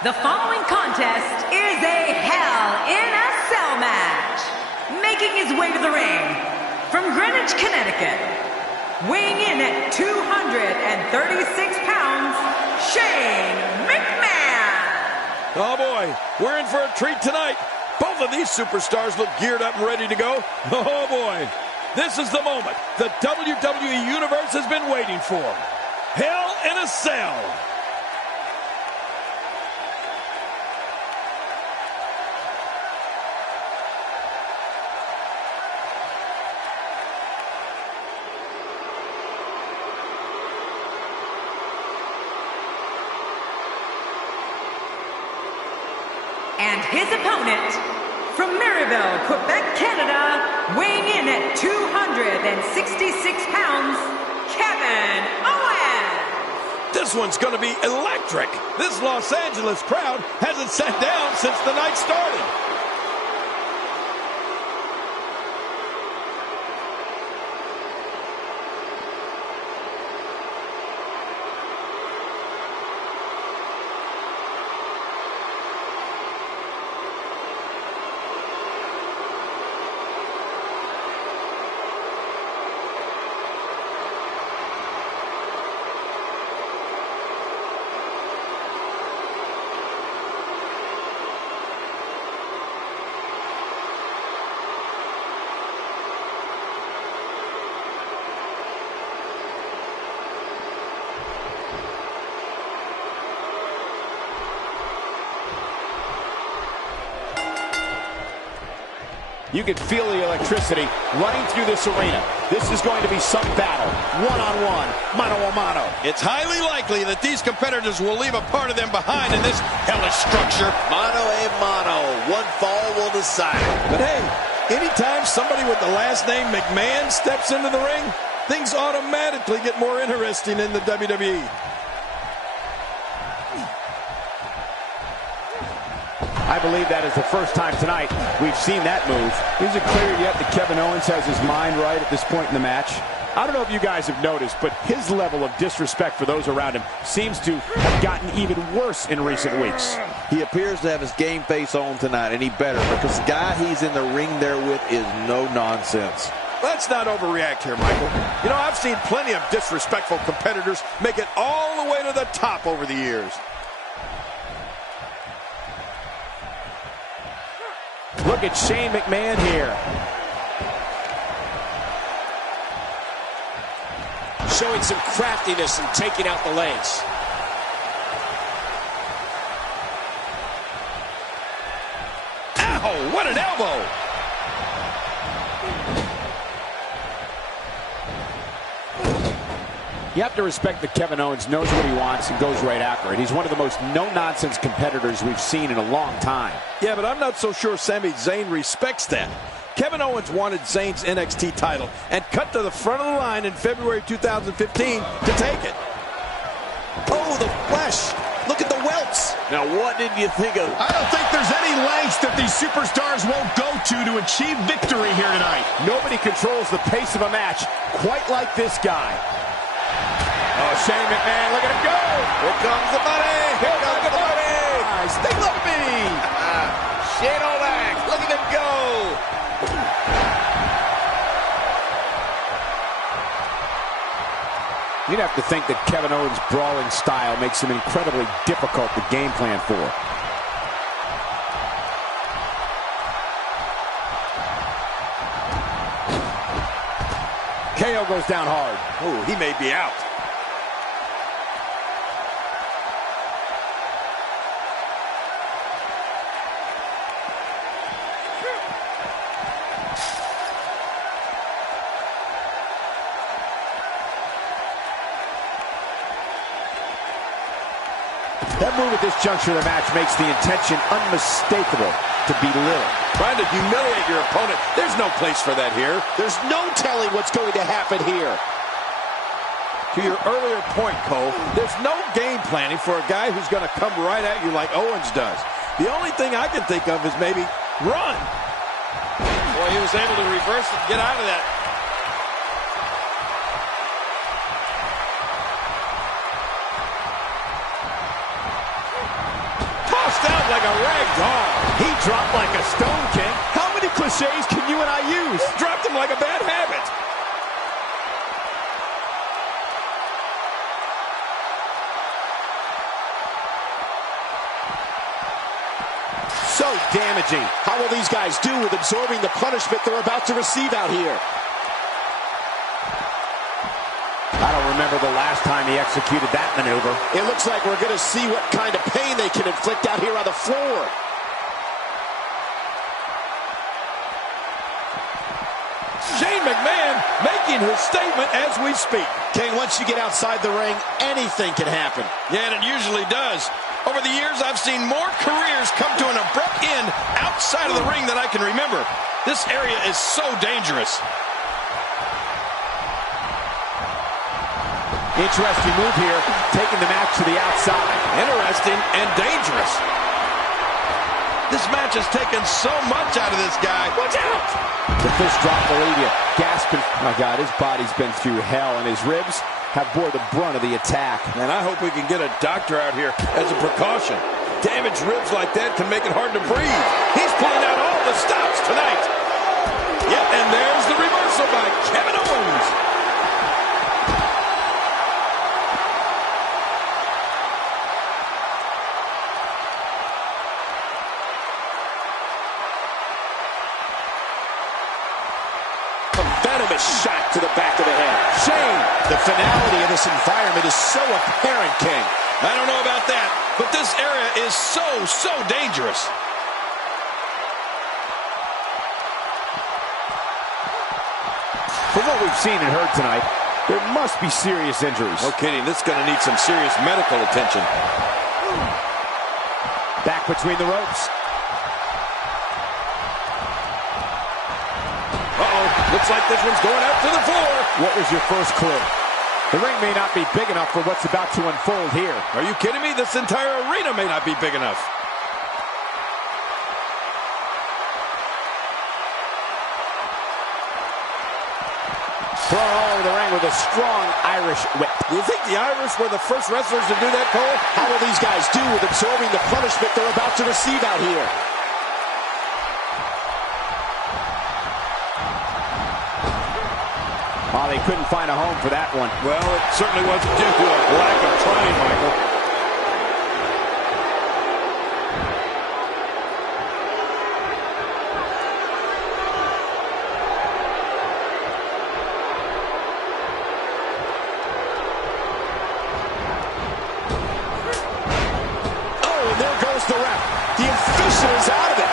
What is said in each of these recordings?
The following contest is a Hell in a Cell match. Making his way to the ring from Greenwich, Connecticut, weighing in at 236 pounds, Shane McMahon. Oh boy, we're in for a treat tonight. Both of these superstars look geared up and ready to go. Oh boy, this is the moment the WWE Universe has been waiting for. Hell in a Cell. And his opponent, from Mirabel, Quebec, Canada, weighing in at 266 pounds, Kevin Owens. This one's going to be electric. This Los Angeles crowd hasn't sat down since the night started. You can feel the electricity running through this arena. This is going to be some battle, one-on-one, mano-a-mano. It's highly likely that these competitors will leave a part of them behind in this hellish structure. Mano-a-mano. One fall will decide it. But hey, anytime somebody with the last name McMahon steps into the ring, things automatically get more interesting in the WWE. I believe that is the first time tonight we've seen that move. Is it clear yet that Kevin Owens has his mind right at this point in the match? I don't know if you guys have noticed, but his level of disrespect for those around him seems to have gotten even worse in recent weeks. He appears to have his game face on tonight, and he better, because the guy he's in the ring there with is no nonsense. Let's not overreact here, Michael. You know, I've seen plenty of disrespectful competitors make it all the way to the top over the years. Look at Shane McMahon here. Showing some craftiness and taking out the legs. Ow, what an elbow! You have to respect that Kevin Owens knows what he wants and goes right after it. He's one of the most no-nonsense competitors we've seen in a long time. Yeah, but I'm not so sure Sami Zayn respects that. Kevin Owens wanted Zayn's NXT title and cut to the front of the line in February 2015 to take it. Oh, the flesh. Look at the welts. Now, what did you think of? I don't think there's any lengths that these superstars won't go to achieve victory here tonight. Nobody controls the pace of a match quite like this guy. Oh, Shane McMahon, look at him go! Here comes the money! Here comes the money! They love me! Shane O'Mac, look at him go! You'd have to think that Kevin Owens' brawling style makes him incredibly difficult to game plan for. KO goes down hard. Oh, he may be out. That move at this juncture of the match makes the intention unmistakable to belittle. Trying to humiliate your opponent. There's no place for that here. There's no telling what's going to happen here. To your earlier point, Cole, there's no game planning for a guy who's going to come right at you like Owens does. The only thing I can think of is maybe run. Boy, he was able to reverse it and get out of that. like a rag doll. He dropped like a stone, King. How many cliches can you and I use? Dropped him like a bad habit. So damaging. How will these guys do with absorbing the punishment they're about to receive out here? I don't remember the last time he executed that maneuver. It looks like we're going to see what kind of pain they can inflict out here on the floor. Shane McMahon making his statement as we speak. King, once you get outside the ring, anything can happen. Yeah, and it usually does. Over the years, I've seen more careers come to an abrupt end outside of the ring than I can remember. This area is so dangerous. Interesting move here, taking the match to the outside. Interesting and dangerous. This match has taken so much out of this guy. Watch out! The fist drop will leave you gasping. My God, his body's been through hell, and his ribs have bore the brunt of the attack. And I hope we can get a doctor out here as a precaution. Damaged ribs like that can make it hard to breathe. He's pulling out all the stops tonight. Yep, and there's the reversal by Kevin Owens. Venomous shot to the back of the head. Shane! The finality of this environment is so apparent, King. I don't know about that, but this area is so dangerous. From what we've seen and heard tonight, there must be serious injuries. No kidding, this is going to need some serious medical attention. Back between the ropes. Looks like this one's going out to the floor. What was your first clue? The ring may not be big enough for what's about to unfold here. Are you kidding me? This entire arena may not be big enough. Thrown all over the ring with a strong Irish whip. Do you think the Irish were the first wrestlers to do that, Cole? How will these guys do with absorbing the punishment they're about to receive out here? Oh, they couldn't find a home for that one. Well, it certainly wasn't due to a lack of trying, Michael. Oh, and there goes the ref. The official is out of it.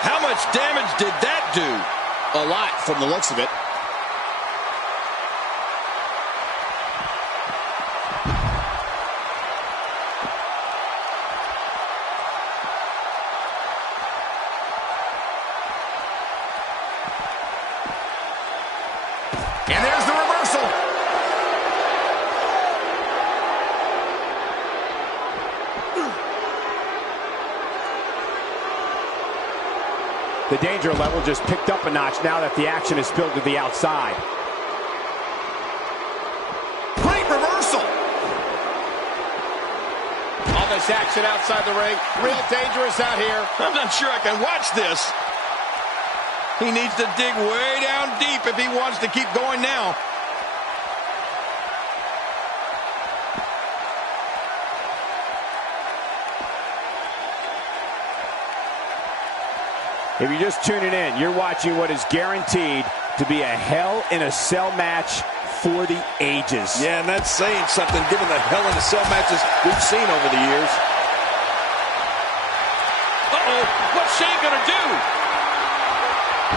How much damage did that do? A lot from the looks of it. And there's the reversal. The danger level just picked up a notch now that the action is spilled to the outside. Great reversal. All this action outside the ring. Real dangerous out here. I'm not sure I can watch this. He needs to dig way down deep if he wants to keep going now. If you're just tuning in, you're watching what is guaranteed to be a Hell in a Cell match for the ages. Yeah, and that's saying something given the Hell in a Cell matches we've seen over the years. Uh-oh, what's Shane gonna do?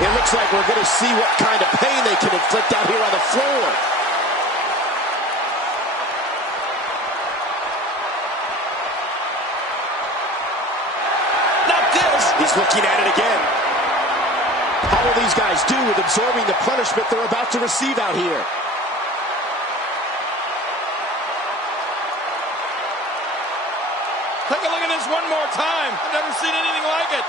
It looks like we're going to see what kind of pain they can inflict out here on the floor. Not this. He's looking at it again. How will these guys do with absorbing the punishment they're about to receive out here? Take a look at this one more time. I've never seen anything like it.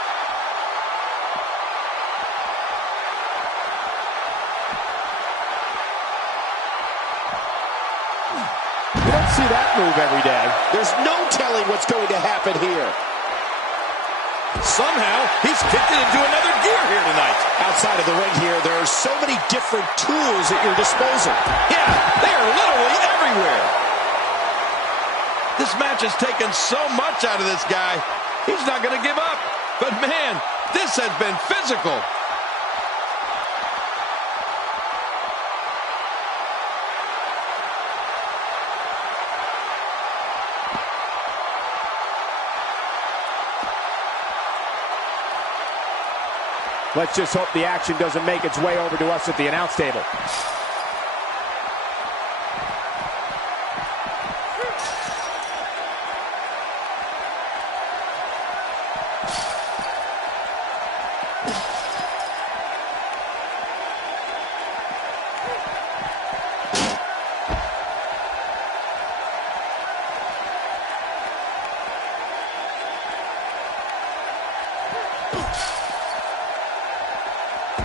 that move every day. There's no telling what's going to happen here. Somehow, he's kicked it into another gear here tonight. Outside of the ring here, there are so many different tools at your disposal. Yeah, they are literally everywhere. This match has taken so much out of this guy. He's not going to give up. But man, this has been physical. Let's just hope the action doesn't make its way over to us at the announce table.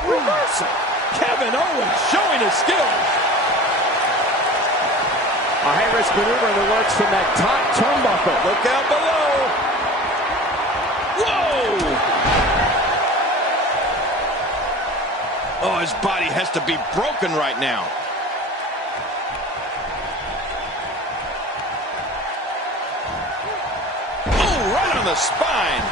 Reversal. Kevin Owens showing his skills. A high-risk maneuver in the works from that top turnbuckle. Look out below. Whoa! Oh, his body has to be broken right now. Oh, right on the spine.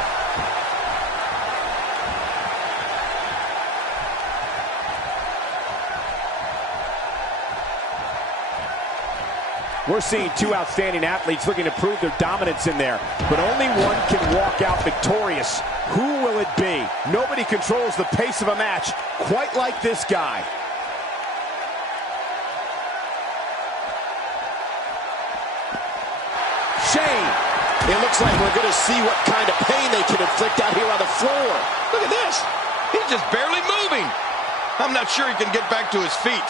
We're seeing two outstanding athletes looking to prove their dominance in there, but only one can walk out victorious. Who will it be? Nobody controls the pace of a match quite like this guy. Shane. It looks like we're going to see what kind of pain they can inflict out here on the floor. Look at this. He's just barely moving. I'm not sure he can get back to his feet.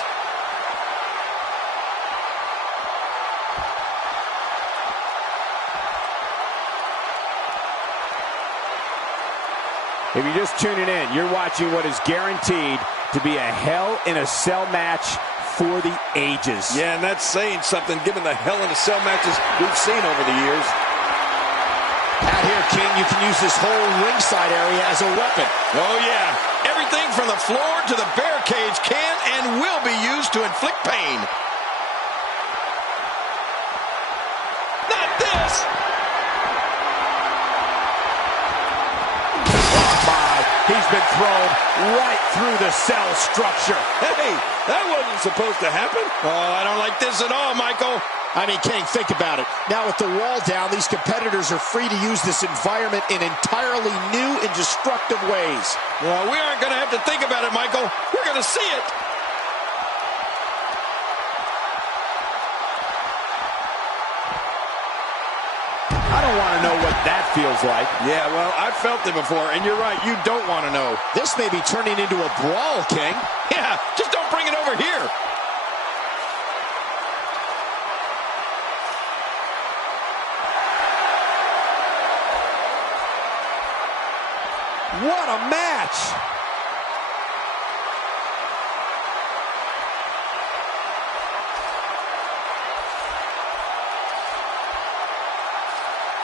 If you're just tuning in, you're watching what is guaranteed to be a Hell in a Cell match for the ages. Yeah, and that's saying something given the Hell in a Cell matches we've seen over the years. Out here, King, you can use this whole ringside area as a weapon. Oh, yeah. Everything from the floor to the barricades can and will be used to inflict pain. Not this! He's been thrown right through the cell structure. Hey, that wasn't supposed to happen. Oh, I don't like this at all, Michael. I mean, King, think about it. Now with the wall down, these competitors are free to use this environment in entirely new and destructive ways. Well, we aren't going to have to think about it, Michael. We're going to see it. I don't want to know what that feels like. Yeah, well, I've felt it before, and you're right, you don't want to know. This may be turning into a brawl, King. Yeah, just don't bring it over here. What a match!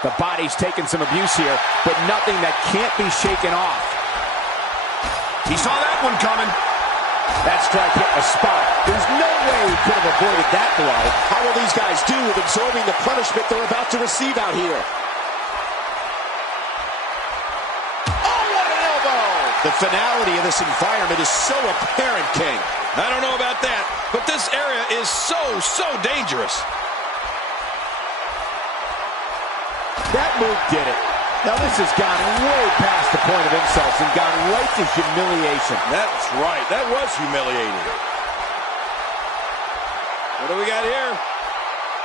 The body's taking some abuse here, but nothing that can't be shaken off. He saw that one coming. That strike hit a spot. There's no way he could have avoided that blow. How will these guys do with absorbing the punishment they're about to receive out here? Oh, what an elbow! The finality of this environment is so apparent, King. I don't know about that, but this area is so dangerous. That move did it. Now this has gone way past the point of insults and gone right to humiliation. That's right. That was humiliating. What do we got here?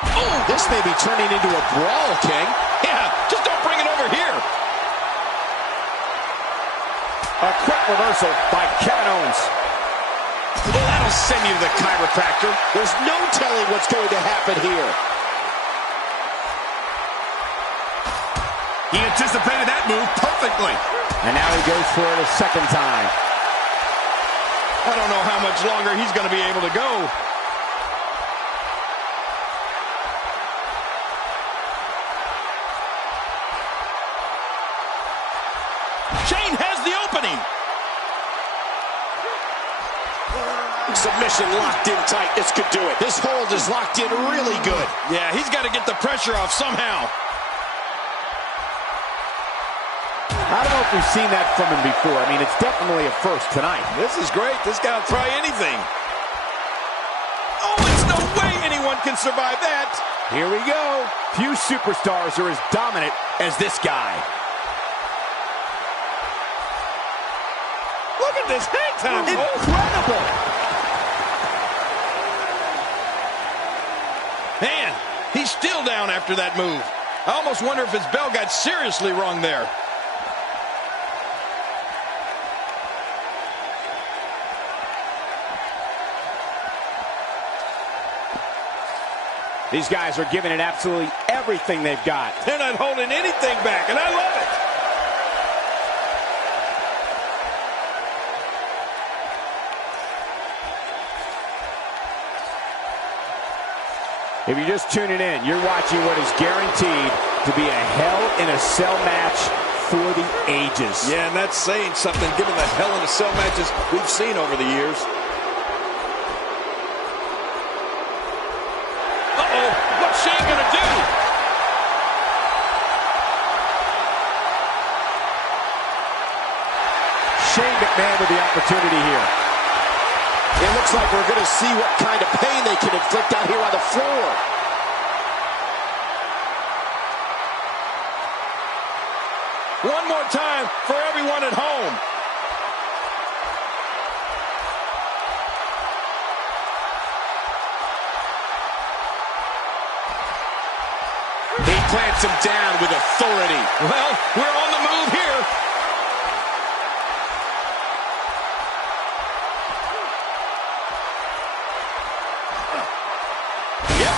Oh, this may be turning into a brawl, King. Yeah, just don't bring it over here. A quick reversal by Kevin Owens. Well, that'll send you to the chiropractor. There's no telling what's going to happen here. He anticipated that move perfectly. And now he goes for it a second time. I don't know how much longer he's going to be able to go. Shane has the opening. Submission locked in tight. This could do it. This hold is locked in really good. Yeah, he's got to get the pressure off somehow. I don't know if we've seen that from him before. I mean, it's definitely a first tonight. This is great. This guy will try anything. Oh, there's no way anyone can survive that. Here we go. Few superstars are as dominant as this guy. Look at this hang time. Incredible. Man, he's still down after that move. I almost wonder if his bell got seriously wrong there. These guys are giving it absolutely everything they've got. They're not holding anything back, and I love it. If you're just tuning in, you're watching what is guaranteed to be a Hell in a Cell match for the ages. Yeah, and that's saying something given the Hell in a Cell matches we've seen over the years. Uh-oh, what's Shane gonna do? Shane McMahon with the opportunity here. It looks like we're going to see what kind of pain they can inflict out here on the floor. One more time for everyone at home. He plants him down with authority. Well, we're on the move here.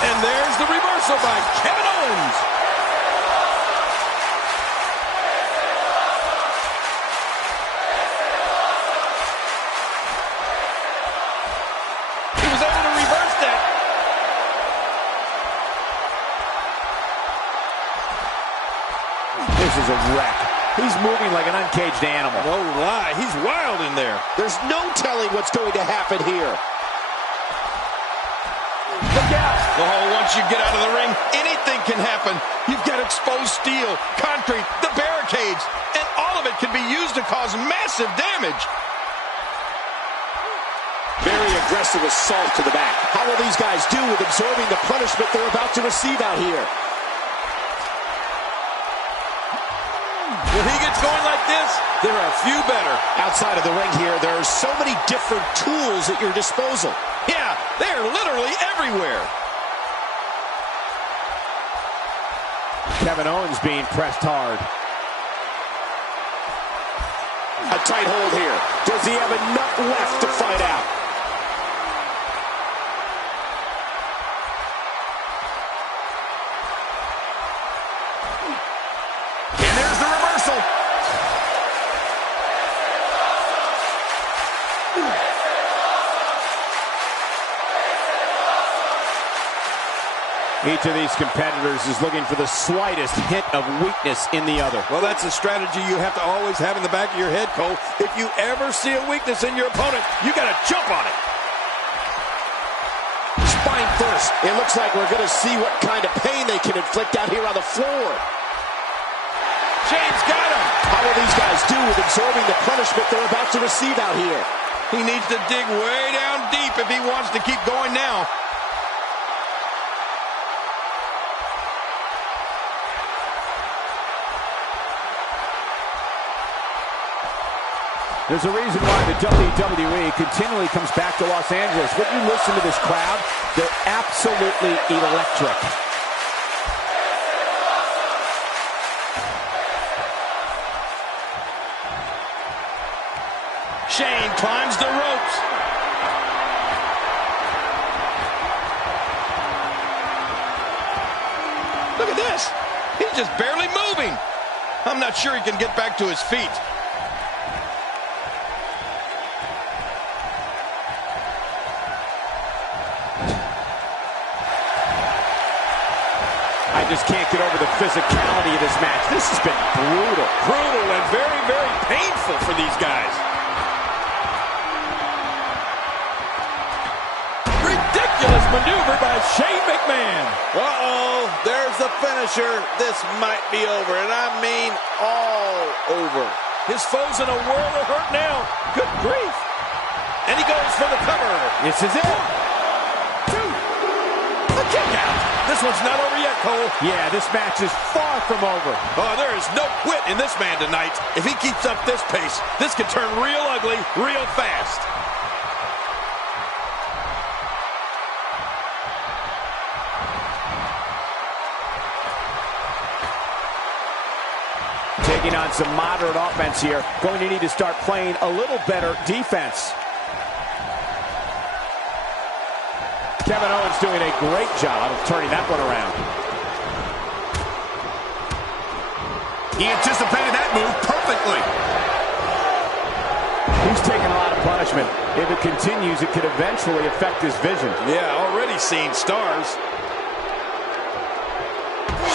And there's the reversal by Kevin Owens. He was able to reverse that. This is a wreck. He's moving like an uncaged animal. No lie, he's wild in there. There's no telling what's going to happen here. Look out. Oh, once you get out of the ring, anything can happen. You've got exposed steel, concrete, the barricades, and all of it can be used to cause massive damage. Very aggressive assault to the back. How will these guys do with absorbing the punishment they're about to receive out here? When he gets going like this, there are a few better. Outside of the ring here, there are so many different tools at your disposal. Yeah, they're literally everywhere. Kevin Owens being pressed hard. A tight hold here. Does he have enough left to fight out? And there's the reversal. Each of these competitors is looking for the slightest hint of weakness in the other. Well, that's a strategy you have to always have in the back of your head, Cole. If you ever see a weakness in your opponent, you got to jump on it. Spine first. It looks like we're going to see what kind of pain they can inflict out here on the floor. Shane's got him. How will these guys do with absorbing the punishment they're about to receive out here? He needs to dig way down deep if he wants to keep going now. There's a reason why the WWE continually comes back to Los Angeles. When you listen to this crowd, they're absolutely electric. Shane climbs the ropes. Look at this. He's just barely moving. I'm not sure he can get back to his feet. I just can't get over the physicality of this match. This has been brutal. Brutal and very, very painful for these guys. Ridiculous maneuver by Shane McMahon. Uh-oh, there's the finisher. This might be over, and I mean all over. His foe's in a world of hurt now. Good grief. And he goes for the cover. This is it. A kick out. This one's not over yet, Cole. Yeah, this match is far from over. Oh, there is no quit in this man tonight. If he keeps up this pace, this could turn real ugly real fast. Taking on some moderate offense here. Going to need to start playing a little better defense. Kevin Owens doing a great job of turning that one around. He anticipated that move perfectly. He's taking a lot of punishment. If it continues, it could eventually affect his vision. Yeah, already seeing stars.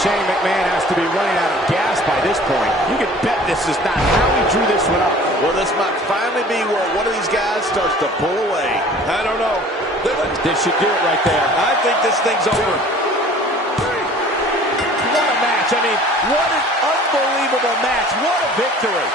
Shane McMahon has to be running out of gas by this point. You can bet this is not how he drew this one up. Well, this might finally be where one of these guys starts to pull away. I don't know. This should do it right there. I think this thing's over. What a match. I mean, what an unbelievable match. What a victory.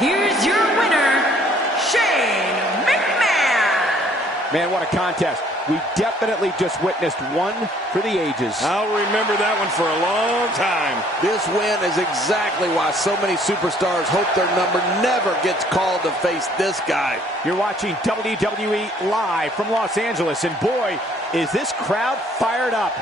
Here's your winner, Shane McMahon. Man, what a contest. We definitely just witnessed one for the ages. I'll remember that one for a long time. This win is exactly why so many superstars hope their number never gets called to face this guy. You're watching WWE live from Los Angeles, and boy, is this crowd fired up.